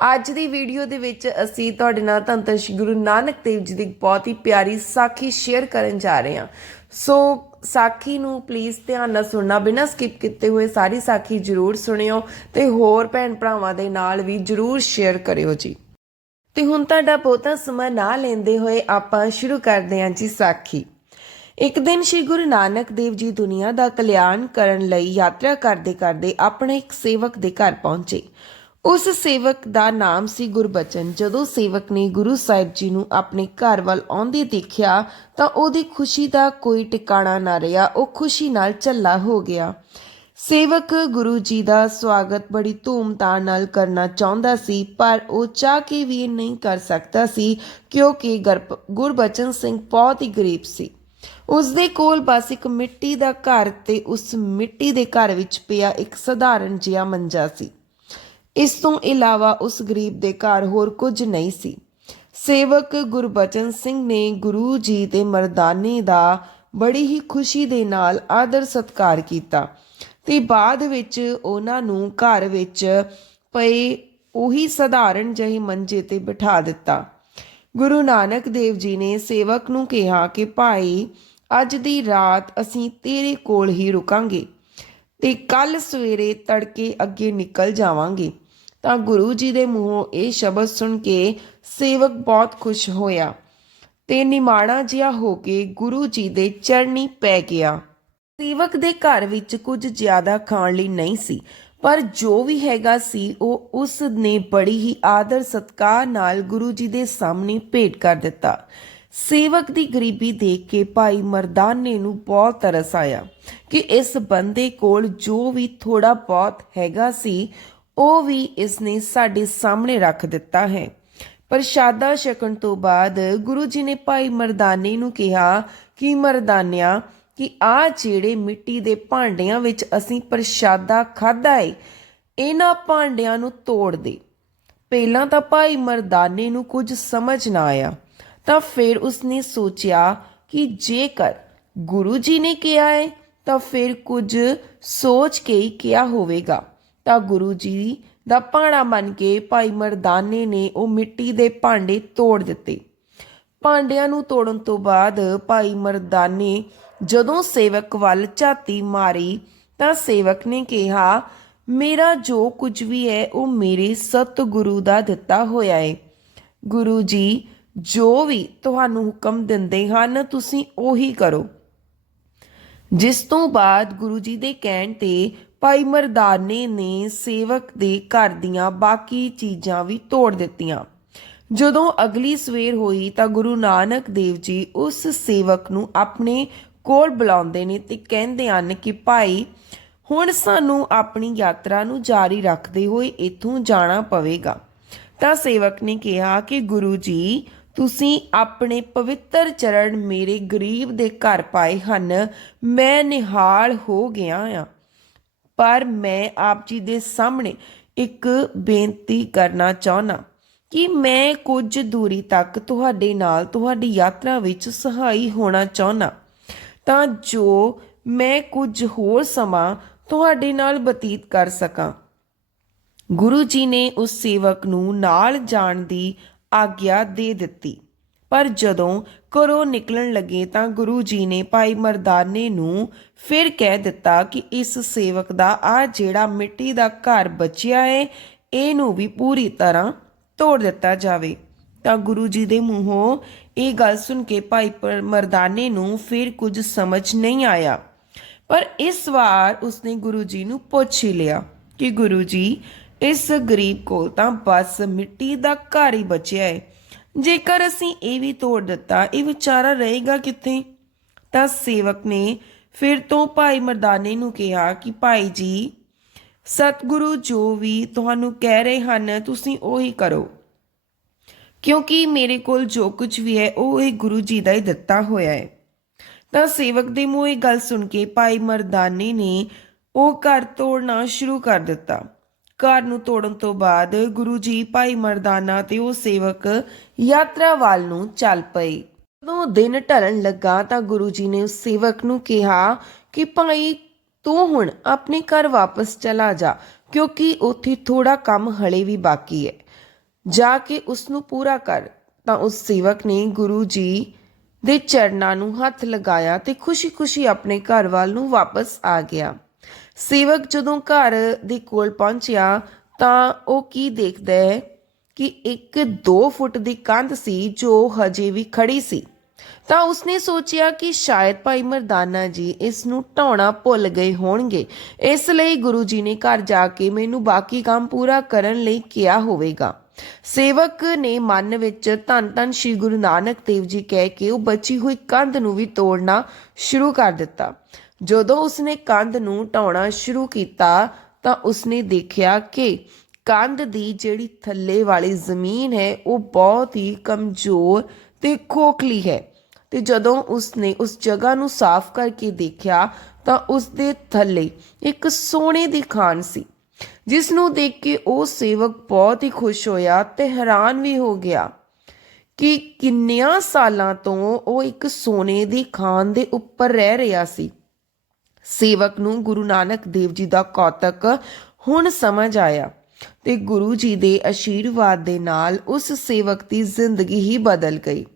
ਅੱਜ ਦੀ ਵੀਡੀਓ ਦੇ ਵਿੱਚ ਅਸੀਂ ਤੁਹਾਡੇ ਨਾਲ ਧੰਨ ਧੰਨ ਸ਼੍ਰੀ ਗੁਰੂ ਨਾਨਕ ਦੇਵ ਜੀ ਦੀ ਬਹੁਤ ਹੀ ਪਿਆਰੀ ਸਾਖੀ ਸ਼ੇਅਰ ਕਰਨ ਜਾ ਰਹੇ ਹਾਂ। ਸੋ ਸਾਖੀ ਨੂੰ ਪਲੀਜ਼ ਧਿਆਨ ਨਾਲ ਸੁਣਨਾ, ਬਿਨਾਂ ਸਕਿਪ ਕੀਤੇ ਹੋਏ ਸਾਰੀ ਸਾਖੀ ਜ਼ਰੂਰ ਸੁਣਿਓ ਤੇ ਹੋਰ ਭੈਣ ਭਰਾਵਾਂ ਦੇ ਨਾਲ ਵੀ ਜ਼ਰੂਰ ਸ਼ੇਅਰ ਕਰਿਓ ਜੀ। ਤੇ ਹੁਣ ਤੁਹਾਡਾ ਬਹੁਤਾ ਸਮਾਂ ਨਾ ਲੈਂਦੇ ਹੋਏ ਆਪਾਂ ਸ਼ੁਰੂ ਕਰਦੇ ਹਾਂ ਜੀ ਸਾਖੀ। ਇੱਕ ਦਿਨ ਸ੍ਰੀ ਗੁਰੂ ਨਾਨਕ ਦੇਵ ਜੀ ਦੁਨੀਆ ਦਾ ਕਲਿਆਣ ਕਰਨ ਲਈ ਯਾਤਰਾ ਕਰਦੇ ਕਰਦੇ ਆਪਣੇ ਇੱਕ ਸੇਵਕ ਦੇ ਘਰ ਪਹੁੰਚੇ। ਉਸ ਸੇਵਕ ਦਾ ਨਾਮ ਸੀ ਗੁਰਬਚਨ। ਜਦੋਂ ਸੇਵਕ ਨੇ ਗੁਰੂ ਸਾਹਿਬ ਜੀ ਨੂੰ ਆਪਣੇ ਘਰ ਵੱਲ ਆਉਂਦੇ ਦੇਖਿਆ, ਤਾਂ ਉਹਦੀ ਖੁਸ਼ੀ ਦਾ ਕੋਈ ਟਿਕਾਣਾ ਨਾ ਰਿਹਾ, ਉਹ ਖੁਸ਼ੀ ਨਾਲ ਝੱਲਾ ਹੋ ਗਿਆ। ਸੇਵਕ ਗੁਰੂ ਜੀ ਦਾ ਸਵਾਗਤ ਬੜੀ ਧੂਮਧਾਮ ਨਾਲ ਕਰਨਾ ਚਾਹੁੰਦਾ ਸੀ, ਪਰ ਉਹ ਚਾਹ ਕੇ ਵੀ ਨਹੀਂ ਕਰ ਸਕਦਾ ਸੀ, ਕਿਉਂਕਿ ਗਰਭ- ਗੁਰਬਚਨ ਸਿੰਘ ਬਹੁਤ ਹੀ ਗਰੀਬ ਸੀ। ਉਸ ਦੇ ਕੋਲ ਬਸ ਇੱਕ ਮਿੱਟੀ ਦਾ ਘਰ ਤੇ ਉਸ ਮਿੱਟੀ ਦੇ ਘਰ ਵਿੱਚ ਪਿਆ ਇੱਕ ਸਧਾਰਨ ਜਿਹਾ ਮੰਜਾ ਸੀ। ਇਸ ਤੋਂ ਇਲਾਵਾ ਉਸ ਗਰੀਬ ਦੇ ਘਰ ਹੋਰ ਕੁਝ ਨਹੀਂ ਸੀ। ਸੇਵਕ ਗੁਰਬਚਨ ਸਿੰਘ ਨੇ ਗੁਰੂ ਜੀ ਦੇ ਮਰਦਾਨੇ ਦਾ ਬੜੀ ਹੀ ਖੁਸ਼ੀ ਦੇ ਨਾਲ ਆਦਰ ਸਤਕਾਰ ਕੀਤਾ ਤੇ ਬਾਅਦ ਵਿੱਚ ਉਹਨਾਂ ਨੂੰ ਘਰ ਵਿੱਚ ਪਏ ਉਹੀ ਸਧਾਰਨ ਜਿਹੇ ਮੰਜੇ ਤੇ ਬਿਠਾ ਦਿੱਤਾ। ਗੁਰੂ ਨਾਨਕ ਦੇਵ ਜੀ ਨੇ ਸੇਵਕ ਨੂੰ ਕਿਹਾ ਕਿ, ਭਾਈ, ਅੱਜ ਦੀ ਰਾਤ ਅਸੀਂ ਤੇਰੇ ਕੋਲ ਹੀ ਰੁਕਾਂਗੇ ਤੇ ਕੱਲ ਸਵੇਰੇ ਤੜਕੇ ਅੱਗੇ ਨਿਕਲ ਜਾਵਾਂਗੇ। ਤਾਂ ਗੁਰੂ ਜੀ ਦੇ ਮੂੰਹੋਂ ਇਹ ਸ਼ਬਦ ਸੁਣ ਕੇ ਸੇਵਕ ਬਹੁਤ ਖੁਸ਼ ਹੋਇਆ ਤੇ ਨਿਮਾਣਾ ਜਿਹਾ ਹੋ ਕੇ ਗੁਰੂ ਜੀ ਦੇ ਚਰਨੀ ਪੈ ਗਿਆ। ਸੇਵਕ ਦੇ ਘਰ ਵਿੱਚ ਕੁਝ ਜ਼ਿਆਦਾ ਖਾਣ ਲਈ ਨਹੀਂ ਸੀ, ਪਰ ਜੋ ਵੀ ਹੈਗਾ ਸੀ, ਉਹ ਉਸ ਨੇ ਬੜੀ ਹੀ ਆਦਰ ਸਤਕਾਰ ਨਾਲ ਗੁਰੂ ਜੀ ਦੇ ਸਾਹਮਣੇ ਭੇਟ ਕਰ ਦਿੱਤਾ। ਸੇਵਕ ਦੀ ਗਰੀਬੀ ਦੇਖ ਕੇ ਭਾਈ ਮਰਦਾਨੇ ਨੂੰ ਬਹੁਤ ਤਰਸ ਆਇਆ ਕਿ ਇਸ ਬੰਦੇ ਕੋਲ ਜੋ ਵੀ ਥੋੜਾ ਬਹੁਤ ਹੈਗਾ ਸੀ ਉਹ ਵੀ ਇਸ ਨੇ ਸਾਡੇ ਸਾਹਮਣੇ ਰੱਖ ਦਿੱਤਾ ਹੈ। ਪ੍ਰਸ਼ਾਦਾ ਛਕਣ ਤੋਂ ਬਾਅਦ ਗੁਰੂ ਜੀ ਨੇ ਭਾਈ ਮਰਦਾਨੇ ਨੂੰ ਕਿਹਾ ਕਿ ਮਰਦਾਨਿਆ, ਕਿ ਆ ਜਿਹੜੇ ਮਿੱਟੀ ਦੇ ਭਾਂਡਿਆਂ ਵਿੱਚ ਅਸੀਂ ਪ੍ਰਸ਼ਾਦਾ ਖਾਦਾ ਏ, ਇਹਨਾਂ ਭਾਂਡਿਆਂ ਨੂੰ ਤੋੜ ਦੇ। ਪਹਿਲਾਂ ਤਾਂ ਭਾਈ ਮਰਦਾਨੇ ਨੂੰ ਕੁਝ ਸਮਝ ਨਾ ਆਇਆ, ਤਾਂ ਫਿਰ ਉਸਨੇ ਸੋਚਿਆ ਕਿ ਜੇਕਰ ਗੁਰੂ ਜੀ ਨੇ ਕਿਹਾ ਹੈ ਤਾਂ ਫਿਰ ਕੁਝ ਸੋਚ ਕੇ ਹੀ ਕਿਹਾ ਹੋਵੇਗਾ। ਤਾਂ ਗੁਰੂ ਜੀ ਦਾ ਭਾਣਾ ਬਣ ਕੇ ਭਾਈ ਮਰਦਾਨੇ ਨੇ ਉਹ ਮਿੱਟੀ ਦੇ ਭਾਂਡੇ ਤੋੜ ਦਿੱਤੇ। ਭਾਂਡਿਆਂ ਨੂੰ ਤੋੜਨ ਤੋਂ ਬਾਅਦ ਭਾਈ ਮਰਦਾਨੇ ਜਦੋਂ ਸੇਵਕ ਵੱਲ ਝਾਤੀ ਮਾਰੀ ਤਾਂ ਸੇਵਕ ਨੇ ਕਿਹਾ, ਮੇਰਾ ਜੋ ਕੁਝ ਵੀ ਹੈ, ਉਹ ਮੇਰੇ ਸਤਿਗੁਰੂ ਦਾ ਦਿੱਤਾ ਹੋਇਆ ਹੈ ਗੁਰੂ ਜੀ, ਜੋ ਵੀ ਤੁਹਾਨੂੰ ਹੁਕਮ ਦਿੰਦੇ ਹਨ, ਤੁਸੀਂ ਉਹੀ ਕਰੋ। ਜਿਸ ਤੋਂ ਬਾਅਦ ਗੁਰੂ ਜੀ ਦੇ ਕਹਿਣ ਤੇ ਭਾਈ ਮਰਦਾਨੇ ਨੇ ਸੇਵਕ ਦੇ ਘਰ ਦੀਆਂ ਬਾਕੀ ਚੀਜ਼ਾਂ ਵੀ ਤੋੜ ਦਿੱਤੀਆਂ। ਜਦੋਂ ਅਗਲੀ ਸਵੇਰ ਹੋਈ ਤਾਂ ਗੁਰੂ ਨਾਨਕ ਦੇਵ ਜੀ ਉਸ ਸੇਵਕ ਨੂੰ ਆਪਣੇ ਕੋਲ ਬੁਲਾਉਂਦੇ ਨੇ ਤੇ ਕਹਿੰਦੇ ਹਨ ਕਿ ਭਾਈ, ਹੁਣ ਸਾਨੂੰ ਆਪਣੀ ਯਾਤਰਾ ਨੂੰ ਜਾਰੀ ਰੱਖਦੇ ਹੋਏ ਇੱਥੋਂ ਜਾਣਾ ਪਵੇਗਾ। ਤਾਂ ਸੇਵਕ ਨੇ ਕਿਹਾ ਕਿ ਗੁਰੂ ਜੀ, ਤੁਸੀਂ ਆਪਣੇ ਪਵਿੱਤਰ ਚਰਨ ਮੇਰੇ ਗਰੀਬ ਦੇ ਘਰ ਪਾਏ ਹਨ, ਮੈਂ ਨਿਹਾਲ ਹੋ ਗਿਆ ਆ। ਪਰ ਮੈਂ ਆਪ ਜੀ ਦੇ ਸਾਹਮਣੇ ਇੱਕ ਬੇਨਤੀ ਕਰਨਾ ਚਾਹਨਾ ਕਿ ਮੈਂ ਕੁਝ ਦੂਰੀ ਤੱਕ ਤੁਹਾਡੇ ਨਾਲ ਤੁਹਾਡੀ ਯਾਤਰਾ ਵਿੱਚ ਸਹਾਈ ਹੋਣਾ ਚਾਹਨਾ ਤਾਂ ਜੋ ਮੈਂ ਕੁਝ ਹੋਰ ਸਮਾਂ ਤੁਹਾਡੇ ਨਾਲ ਬਤੀਤ ਕਰ ਸਕਾਂ। ਗੁਰੂ ਜੀ ਨੇ ਉਸ ਸੇਵਕ ਨੂੰ ਨਾਲ ਜਾਣ ਦੀ ਆਗਿਆ ਦੇ ਦਿੱਤੀ। ਪਰ ਜਦੋਂ ਘਰੋਂ ਨਿਕਲਣ ਲੱਗੇ ਤਾਂ ਗੁਰੂ ਜੀ ਨੇ ਭਾਈ ਮਰਦਾਨੇ ਨੂੰ ਫਿਰ ਕਹਿ ਦਿੱਤਾ ਕਿ ਇਸ ਸੇਵਕ ਦਾ ਆ ਜਿਹੜਾ ਮਿੱਟੀ ਦਾ ਘਰ ਬਚਿਆ ਹੈ ਇਹਨੂੰ ਵੀ ਪੂਰੀ ਤਰ੍ਹਾਂ ਤੋੜ ਦਿੱਤਾ ਜਾਵੇ। ਤਾਂ ਗੁਰੂ ਜੀ ਦੇ ਮੂੰਹੋਂ ਇਹ ਗੱਲ ਸੁਣ ਕੇ ਭਾਈ ਪਰ- ਮਰਦਾਨੇ ਨੂੰ ਫਿਰ ਕੁਝ ਸਮਝ ਨਹੀਂ ਆਇਆ। ਪਰ ਇਸ ਵਾਰ ਉਸਨੇ ਗੁਰੂ ਜੀ ਨੂੰ ਪੁੱਛ ਹੀ ਲਿਆ ਕਿ ਗੁਰੂ ਜੀ, ਇਸ ਗਰੀਬ ਕੋਲ ਤਾਂ ਬਸ ਮਿੱਟੀ ਦਾ ਘਰ ਹੀ ਬਚਿਆ ਹੈ ਜੇਕਰ ਅਸੀਂ ਇਹ ਵੀ ਤੋੜ ਦਿੱਤਾ, ਇਹ ਵਿਚਾਰਾ ਰਹੇਗਾ ਕਿੱਥੇ? ਤਾਂ ਸੇਵਕ ਨੇ ਫਿਰ ਤੋਂ ਭਾਈ ਮਰਦਾਨੇ ਨੂੰ ਕਿਹਾ ਕਿ ਭਾਈ ਜੀ, ਸਤਿਗੁਰੂ ਜੋ ਵੀ ਤੁਹਾਨੂੰ ਕਹਿ ਰਹੇ ਹਨ, ਤੁਸੀਂ ਉਹੀ ਕਰੋ। ਕਿਉਂਕਿ ਮੇਰੇ ਕੋਲ ਜੋ ਕੁਝ ਵੀ ਹੈ, ਉਹ ਇਹ ਗੁਰੂ ਜੀ ਦਾ ਹੀ ਦਿੱਤਾ ਹੋਇਆ ਹੈ। ਤਾਂ ਸੇਵਕ ਦੇ ਮੂੰਹ ਇਹ ਗੱਲ ਸੁਣ ਕੇ ਭਾਈ ਮਰਦਾਨੇ ਨੇ ਉਹ ਘਰ ਤੋੜਨਾ ਸ਼ੁਰੂ ਕਰ ਦਿੱਤਾ। ਘਰ ਨੂੰ ਤੋੜਨ ਤੋਂ ਬਾਅਦ ਗੁਰੂ ਜੀ ਭਾਈ ਮਰਦਾਨਾ ਤੇ ਉਹ ਸੇਵਕ ਯਾਤਰਾ ਵੱਲ ਨੂੰ ਚੱਲ ਪਏ। ਜਦੋਂ ਦਿਨ ਢਲਣ ਲੱਗਾ ਤਾਂ ਗੁਰੂ ਜੀ ਨੇ ਉਸ ਸੇਵਕ ਨੂੰ ਕਿਹਾ ਕਿ ਭਾਈ, ਤੂੰ ਹੁਣ ਆਪਣੇ ਘਰ ਵਾਪਸ ਚਲਾ ਜਾ, ਕਿਉਂਕਿ ਉੱਥੇ ਥੋੜਾ ਕੰਮ ਹਲੇ ਵੀ ਬਾਕੀ ਹੈ। ਜਾ ਕੇ ਉਸ ਨੂੰ ਪੂਰਾ ਕਰ। ਤਾਂ ਉਸ ਸੇਵਕ ਨੇ ਗੁਰੂ ਜੀ ਦੇ ਚਰਨਾਂ ਨੂੰ ਹੱਥ ਲਗਾਇਆ ਤੇ ਖੁਸ਼ੀ-ਖੁਸ਼ੀ ਆਪਣੇ ਘਰ ਵੱਲ ਨੂੰ ਵਾਪਸ ਆ ਗਿਆ। ਸੇਵਕ ਜਦੋਂ ਘਰ ਦੇ ਕੋਲ ਪਹੁੰਚਿਆ ਤਾਂ ਉਹ ਕੀ ਦੇਖਦਾ ਹੈ ਕਿ ਇੱਕ 2 ਫੁੱਟ ਦੀ ਕੰਧ ਸੀ ਜੋ ਹਜੇ ਵੀ ਖੜੀ ਸੀ। ਤਾਂ ਉਸਨੇ ਸੋਚਿਆ ਕਿ ਸ਼ਾਇਦ ਭਾਈ ਮਰਦਾਨਾ ਜੀ ਇਸ ਨੂੰ ਢਾਉਣਾ ਭੁੱਲ ਗਏ ਹੋਣਗੇ। ਇਸ ਲਈ ਗੁਰੂ ਜੀ ਨੇ ਘਰ ਜਾ ਕੇ ਮੈਨੂੰ ਬਾਕੀ ਕੰਮ ਪੂਰਾ ਕਰਨ ਲਈ ਕਿਹਾ ਹੋਵੇਗਾ। ਸੇਵਕ ਨੇ ਮਨ ਵਿੱਚ ਧੰਨ ਧੰਨ ਸ੍ਰੀ ਗੁਰੂ ਨਾਨਕ ਦੇਵ ਜੀ ਕਹਿ ਕੇ ਉਹ ਬਚੀ ਹੋਈ ਕੰਧ ਨੂੰ ਵੀ ਤੋੜਨਾ ਸ਼ੁਰੂ ਕਰ ਦਿੱਤਾ। ਜਦੋਂ ਉਸਨੇ ਕੰਧ ਨੂੰ ਢਾਉਣਾ ਸ਼ੁਰੂ ਕੀਤਾ ਤਾਂ ਉਸਨੇ ਦੇਖਿਆ ਕਿ ਕੰਧ ਦੀ ਜਿਹੜੀ ਥੱਲੇ ਵਾਲੀ ਜ਼ਮੀਨ ਹੈ, ਉਹ ਬਹੁਤ ਹੀ ਕਮਜ਼ੋਰ ਤੇ ਖੋਖਲੀ ਹੈ। ਤੇ ਜਦੋਂ ਉਸਨੇ ਉਸ ਜਗ੍ਹਾ ਨੂੰ ਸਾਫ਼ ਕਰਕੇ ਦੇਖਿਆ ਤਾਂ ਉਸ ਦੇ ਥੱਲੇ ਇੱਕ ਸੋਨੇ ਦੀ ਖਾਨ ਸੀ ਜਿਸ ਨੂੰ ਦੇਖ ਕੇ ਉਹ ਸੇਵਕ ਬਹੁਤ ਹੀ ਖੁਸ਼ ਹੋਇਆ ਤੇ ਹੈਰਾਨ ਵੀ ਹੋ ਗਿਆ ਕਿ ਕਿੰਨਿਆਂ ਸਾਲਾਂ ਤੋਂ ਉਹ ਇੱਕ ਸੋਨੇ ਦੀ ਖਾਨ ਦੇ ਉੱਪਰ ਰਹਿ ਰਿਹਾ ਸੀ। ਸੇਵਕ ਨੂੰ ਗੁਰੂ ਨਾਨਕ ਦੇਵ ਜੀ ਦਾ ਕੌਤਕ ਹੁਣ ਸਮਝ ਆਇਆ ਤੇ ਗੁਰੂ ਜੀ ਦੇ ਅਸ਼ੀਰਵਾਦ ਦੇ ਨਾਲ ਉਸ ਸੇਵਕ ਦੀ ਜ਼ਿੰਦਗੀ ਹੀ ਬਦਲ ਗਈ।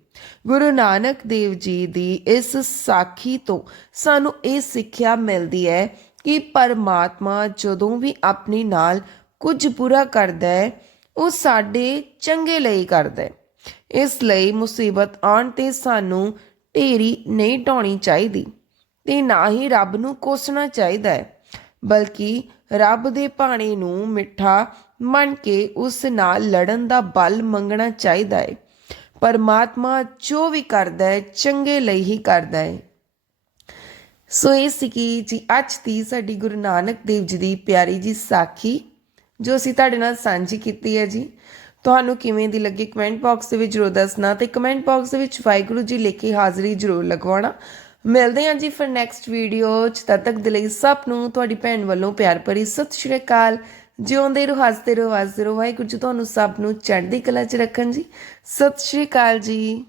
ਗੁਰੂ ਨਾਨਕ ਦੇਵ ਜੀ ਦੀ ਇਸ ਸਾਖੀ ਤੋਂ ਸਾਨੂੰ ਇਹ ਸਿੱਖਿਆ ਮਿਲਦੀ ਹੈ ਕਿ ਪਰਮਾਤਮਾ ਜਦੋਂ ਵੀ ਆਪਣੇ ਨਾਲ ਕੁਝ ਬੁਰਾ ਕਰਦਾ ਹੈ, ਉਹ ਸਾਡੇ ਚੰਗੇ ਲਈ ਕਰਦਾ ਹੈ। ਇਸ ਲਈ ਮੁਸੀਬਤ ਆਉਣ ਤੇ ਸਾਨੂੰ ਢੇਰੀ ਨਹੀਂ ਢਾਉਣੀ ਚਾਹੀਦੀ ਤੇ ਨਾ ਹੀ ਰੱਬ ਨੂੰ ਕੋਸਣਾ ਚਾਹੀਦਾ ਹੈ, ਬਲਕਿ ਰੱਬ ਦੇ ਭਾਣੇ ਨੂੰ ਮਿੱਠਾ ਮੰਨ ਕੇ ਉਸ ਨਾਲ ਲੜਨ ਦਾ ਬਲ ਮੰਗਣਾ ਚਾਹੀਦਾ ਹੈ। ਪਰਮਾਤਮਾ ਜੋ ਵੀ ਕਰਦਾ ਹੈ, ਚੰਗੇ ਲਈ ਹੀ ਕਰਦਾ ਹੈ। ਸੋ ਇਹ ਸੀ ਕਿ ਜੀ ਅੱਜ ਦੀ ਸਾਡੀ ਗੁਰੂ ਨਾਨਕ ਦੇਵ ਜੀ ਦੀ ਪਿਆਰੀ ਜੀ ਸਾਖੀ, ਜੋ ਅਸੀਂ ਤੁਹਾਡੇ ਨਾਲ ਸਾਂਝੀ ਕੀਤੀ ਹੈ ਜੀ। ਤੁਹਾਨੂੰ ਕਿਵੇਂ ਦੀ ਲੱਗੀ ਕਮੈਂਟ ਬਾਕਸ ਦੇ ਵਿੱਚ ਜ਼ਰੂਰ ਦੱਸਣਾ ਤੇ ਕਮੈਂਟ ਬਾਕਸ ਦੇ ਵਿੱਚ ਵਾਹਿਗੁਰੂ ਜੀ ਲਿਖ ਹਾਜ਼ਰੀ ਜ਼ਰੂਰ ਲਗਵਾਉਣਾ। ਮਿਲਦੇ ਹਾਂ ਜੀ ਫਿਰ ਨੈਕਸਟ ਵੀਡੀਓ ਚ, ਤਦ ਤੱਕ ਦੇ ਲਈ ਸਭ ਨੂੰ ਤੁਹਾਡੀ ਭੈਣ ਵੱਲੋਂ ਪਿਆਰ ਭਰੀ ਸਤਿ ਸ਼੍ਰੀ ਅਕਾਲ। ਜਿਉਂਦੇ ਰਹੋ ਹੱਸਦੇ ਰਹੋ ਵਸਦੇ ਰਹੋ ਵਾਹਿਗੁਰੂ ਜੀ, ਤੁਹਾਨੂੰ ਸਭ ਨੂੰ ਚੜ੍ਹਦੀ ਕਲਾ ਚ ਰੱਖਣ ਜੀ। ਸਤਿ ਸ਼੍ਰੀ ਅਕਾਲ ਜੀ।